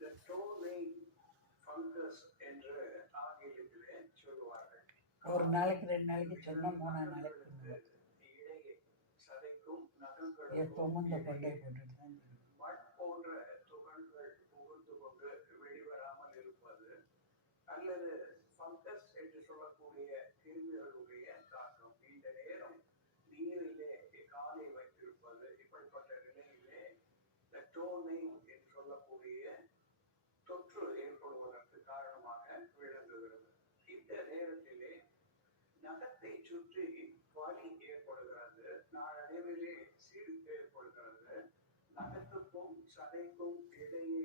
The toe-nail fungus என்று ஆங்கிலத்திலே சொல்லுவார்கள். ஒரு நாளைக்கு 2 நாளைக்கு சொன்னா 3 நாளைக்கு இடையே சதைக்கும் எப்பவும் இந்த கொண்டை நகங்களுக்கும் போட்டுட்டு தான் மண் போன்ற துகள்கள் புகுந்து கொண்டு வெளிவராமல் இருப்பது அல்லது ஃபங்கஸ் என்று சொல்லக்கூடிய கிருமிகளுடைய தாக்கம் நீண்ட நேரம் நீரிலே காலை வைத்திருப்பது இப்படிப்பட்ட நிலையிலே டோனை என்று சொல்லக்கூடிய தொற்று ஏற்படுவதற்கு காரணமாக விளங்குகிறது. இந்த நேரத்திலே நகத்தை சுற்றி வலி ஏற்படுகிறது, நாளடைவிலே சீழ்வு ஏற்படுகிறது, நகத்துக்கும் சதைக்கும் இடையே